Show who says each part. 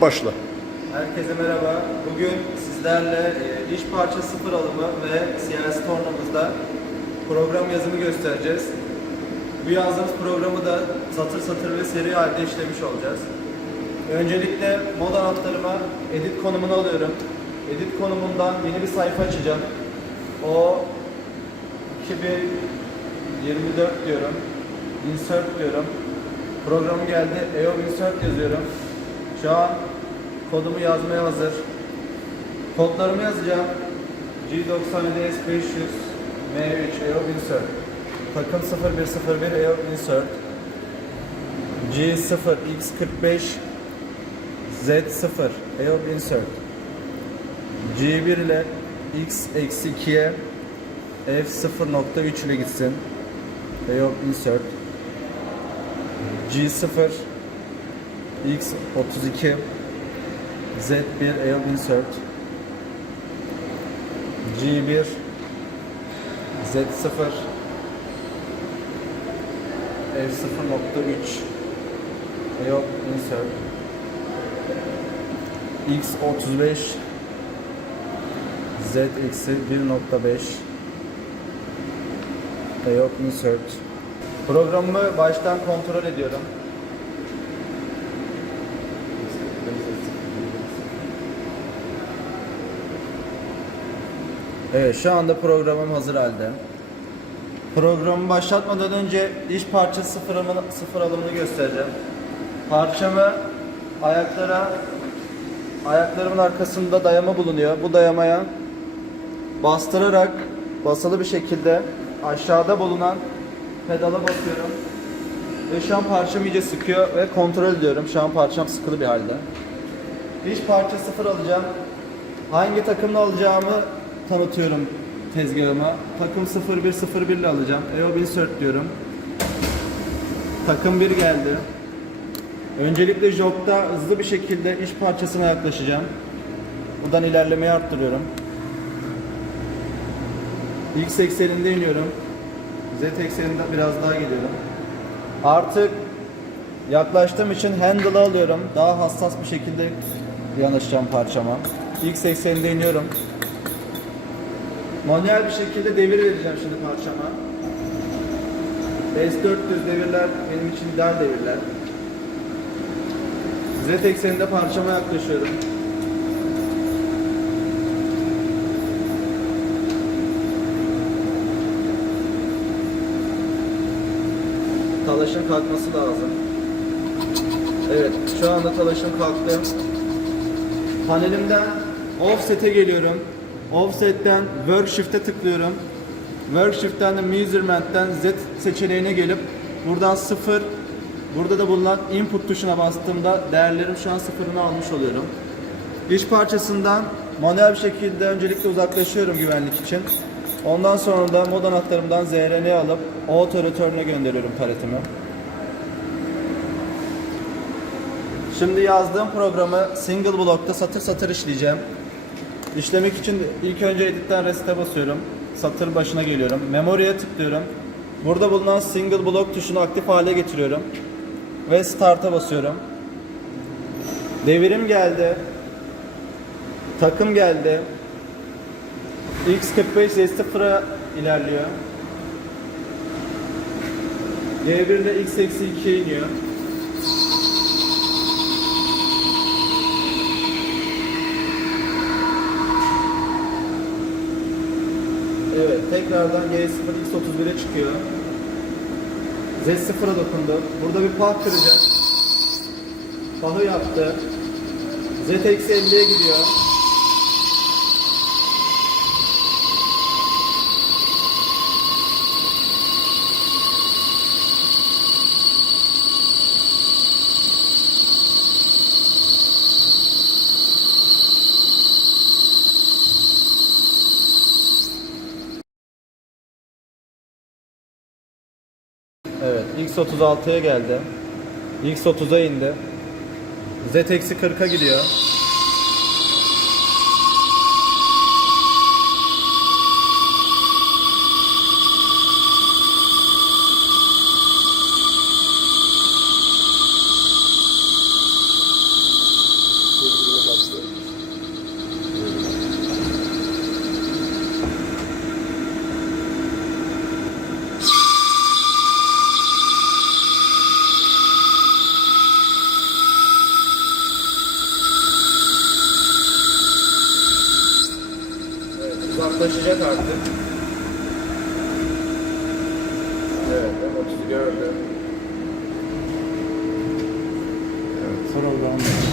Speaker 1: başla.
Speaker 2: Herkese merhaba. Bugün sizlerle e, iş parça sıfır alımı ve CNC tornamızda program yazımı göstereceğiz. Bu yazdığımız programı da satır satır ve seri halde işlemiş olacağız. Öncelikle mod anahtarıma edit konumunu alıyorum. Edit konumundan yeni bir sayfa açacağım. O 2024 diyorum. Insert diyorum. Program geldi. EO Insert yazıyorum. Şu an kodumu yazmaya hazır. Kodlarımı yazacağım. G97S500 M3 EO Insert. Takım 0101 EO Insert. G0X45 Z0 EO Insert. G1 ile X-2'ye F0.3 ile gitsin. EO Insert. G0 X32 Z1 EO Insert. G1 Z0 F0.3 EO Insert. X35 Z-1.5 EO Insert. Programımı baştan kontrol ediyorum. Evet şu anda programım hazır halde. Programı başlatmadan önce iş parça sıfır, alımını, sıfır alımını göstereceğim. Parçamı ayaklara ayaklarımın arkasında dayama bulunuyor. Bu dayamaya bastırarak basılı bir şekilde aşağıda bulunan pedala basıyorum. Ve şu an parçam iyice sıkıyor ve kontrol ediyorum. Şu an parçam sıkılı bir halde. İş parça sıfır alacağım. Hangi takımla alacağımı tanıtıyorum tezgahıma. Takım 0101 ile alacağım. EO insert diyorum. Takım 1 geldi. Öncelikle jogda hızlı bir şekilde iş parçasına yaklaşacağım. Buradan ilerlemeyi arttırıyorum. X ekseninde iniyorum. Z ekseninde biraz daha geliyorum. Artık yaklaştığım için handle'ı alıyorum. Daha hassas bir şekilde yanaşacağım parçama. X ekseninde iniyorum. Manuel bir şekilde devir vereceğim şimdi parçama. S400 devirler benim için ideal devirler. Z ekseninde parçama yaklaşıyorum. Talaşın kalkması lazım. Evet, şu anda talaşım kalktı. Panelimden offset'e geliyorum. Offset'ten work shift'e tıklıyorum. Work shift'ten de measurement'ten Z seçeneğine gelip buradan 0 burada da bulunan input tuşuna bastığımda değerlerim şu an sıfırını almış oluyorum. İş parçasından manuel bir şekilde öncelikle uzaklaşıyorum güvenlik için. Ondan sonra da mod anahtarımdan ZRN'ye alıp auto return'e gönderiyorum paletimi. Şimdi yazdığım programı single block'ta satır satır işleyeceğim. İşlemek için ilk önce editten resete basıyorum. Satır başına geliyorum. Memory'e tıklıyorum. Burada bulunan single block tuşunu aktif hale getiriyorum. Ve start'a basıyorum. Devirim geldi. Takım geldi. X45 Z0'a ilerliyor. G1 ile X-2'ye iniyor. Evet, tekrardan G0 X31'e çıkıyor. Z0'a dokundu. Burada bir pah kıracak. Pahı yaptı. Z-50'ye gidiyor. Evet, X36'ya geldi. X30'a indi. Z-40'a gidiyor. çalışacak artık. Evet, M30'u gördüm.
Speaker 3: Programı